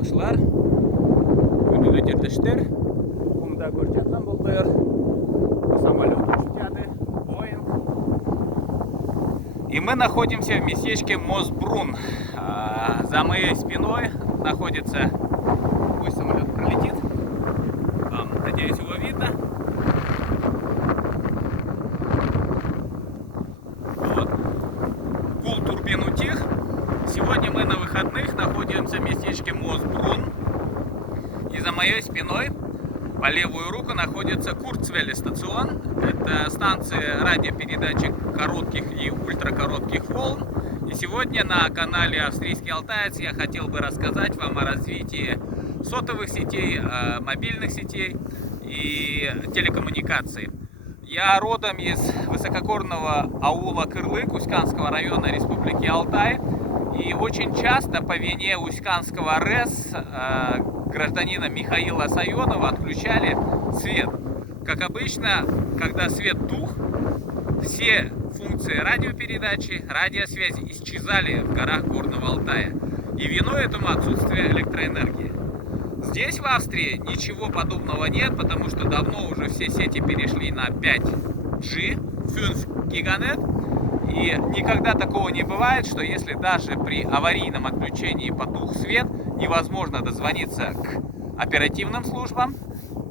жақсылар, көңілі жердештер. Құмда көріп жатқан болдыр. Самолет учтяды, Боинг. И мы находимся в местечке Мосбрун. За моей спиной находится, пусть самолет пролетит, надеюсь, его видно. Вот. Гул турбин утих. Сегодня мы на выходных находимся в местечке Мосбрун. И за моей спиной по левую руку находится Курцвелле стацион. Это станция радиопередачи коротких и ультракоротких волн. И сегодня на канале Австрийский Алтаец я хотел бы рассказать вам о развитии сотовых сетей, мобильных сетей и телекоммуникаций. Я родом из высокогорного аула Кырлык Уськанского района Республики Алтай. И очень часто по вине Уськанского РЭС гражданина Михаила Сайонова отключали свет. Как обычно, когда свет тух, все функции радиопередачи, радиосвязи исчезали в горах Горного Алтая. И виной этому отсутствие электроэнергии. Здесь, в Австрии, ничего подобного нет, потому что давно уже все сети перешли на 5G, 5 гиганет. И никогда такого не бывает, что если даже при аварийном отключении потух свет, невозможно дозвониться к оперативным службам,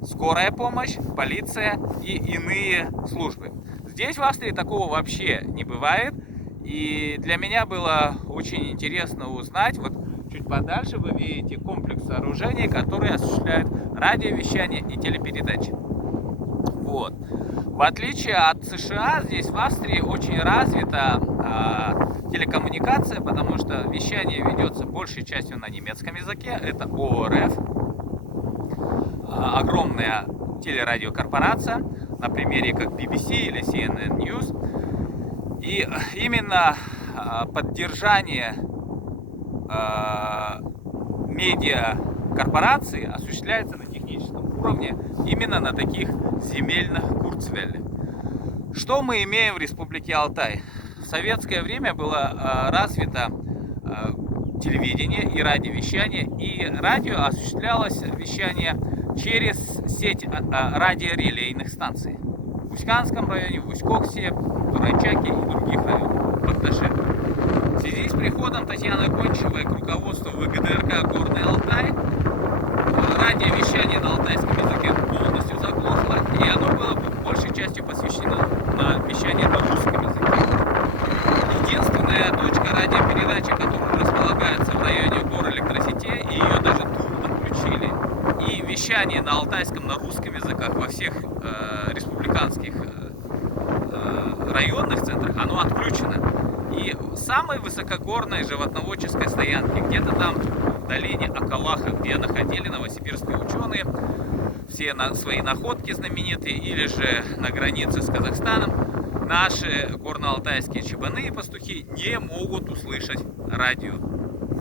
скорая помощь, полиция и иные службы. Здесь в Австрии такого вообще не бывает. И для меня было очень интересно узнать, вот чуть подальше вы видите комплекс сооружений, которые осуществляют радиовещание и телепередачи. Вот. В отличие от США, здесь в Австрии очень развита телекоммуникация, потому что вещание ведется большей частью на немецком языке. Это ОРФ, огромная телерадиокорпорация, на примере как BBC или CNN News. И именно поддержание медиакорпорации осуществляется на техническом уровне именно на таких земельных Курцвелле. Что мы имеем в Республике Алтай? В советское время было развито телевидение и радиовещание, и радио осуществлялось вещание через сеть радиорелейных станций. В Уськанском районе, в Усть-Коксе, Турайчаке и других районах, Багдаше. В связи с приходом Татьяны Кончевой к руководству ВГТРК Горный Алтай, радиовещание на алтайском языке полностью заглохло, и оно было большей частью посвящено на вещание на русском языке. Единственная точка радиопередачи, которая располагается в районе гор электросетей, и ее даже тут отключили, и вещание на алтайском, на русском языках во всех республиканских районных центрах, оно отключено. И в самой высокогорной животноводческой стоянке, где-то там в долине Акалаха, где находили новосибирские ученые все свои находки знаменитые, или же на границе с Казахстаном, наши горно-алтайские чабаны и пастухи не могут услышать радио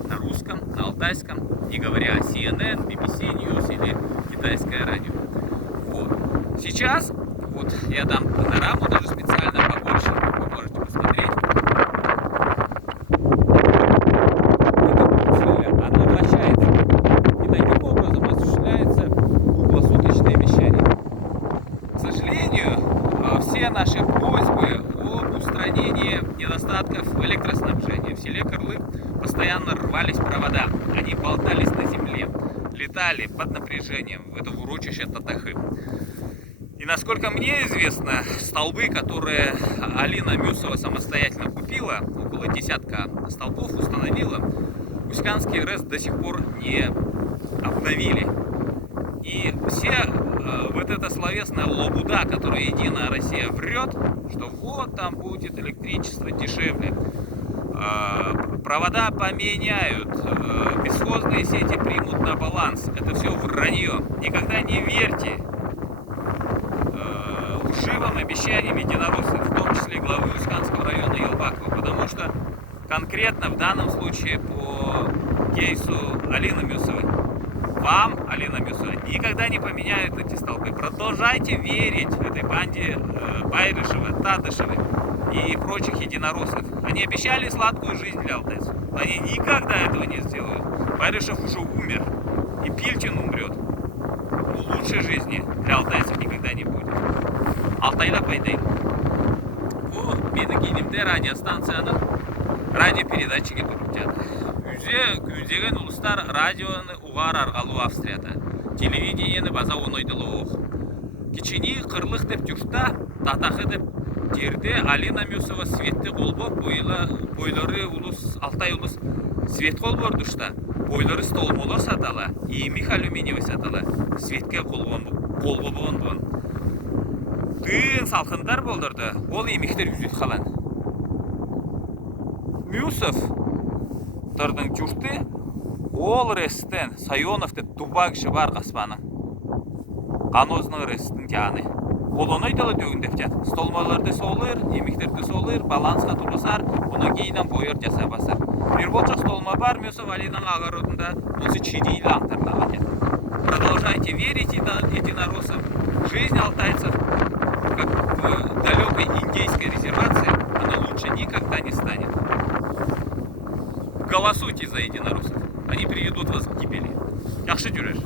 на русском, на алтайском, не говоря о CNN, BBC News или китайское радио. Вот. Сейчас, вот я дам панораму даже специально побольше, вы можете посмотреть. Она вращается. И таким образом осуществляется круглосуточное вещание. К сожалению, все наши просьбы об устранении недостатков электроснабжения в селе Кырлык постоянно рвались провода. Они болтались на земле, летали под напряжением в это урочище Татахы. И насколько мне известно, столбы, которые Алина Мюсова самостоятельно купила, около десятка столбов установила, Уськанский РЭС до сих пор не обновили. И все вот эта словесная лабуда, которую Единая Россия врет, что вот там будет электричество дешевле, провода поменяют, бесхозные сети примут на баланс. Это все вранье. Никогда не верьте лживым обещаниям единороссов, в том числе главы Уськанского района Елбакова, потому что конкретно в данном случае по кейсу Алины Мюсовой, вам, Алина Мюсова, никогда не поменяют эти столбы. Продолжайте верить этой банде Байрышева, Татышевой и прочих единороссов. Они обещали сладкую жизнь для алтайцев. Они никогда этого не сделают. Барышев уже умер. И Пильчин умрет. Лучшей жизни для алтайцев никогда не будет. Алтайлап айтайын. Бұл менің кейінімде радиостанцияның радиопередатчиге тұрып жатыр. Үзе күндеген ұлыстар радионы уғар арғалу Австрияда. Телевидениені база онойдылы оқ. Кичини қырлық деп жүртта, татақы деп жерде Алина Мюсова светті қол боп, бойлары Алтай ұлыс свет қол бордышта. Бойлары столмолар сатала, иемих алюминиевый сатала, светке қолғы болын. Тыын салқындар болдырды, ол иемихтер үзет қалан. Мюсов тұрдың жүрті, ол рестен, Сайонов деп тубагшы бар қаспаны. Қанозның рестін жаны. Ол оны айталы дөгін деп жат. Столмаларды солыр, иемихтерді солыр, балансқа тұрысар, оны кейінен бойыр жаса басар. Bir bolçak stolma var, Мюсов Алинаның огородында, осы чирилі аңтарнаған еді. Продолжайте верить единороссам. Жизнь алтайцев, как в далекой индейской резервации, она лучше никогда не станет. Голосуйте за единороссов. Они приведут вас к гибели. Yaxşı жүрер.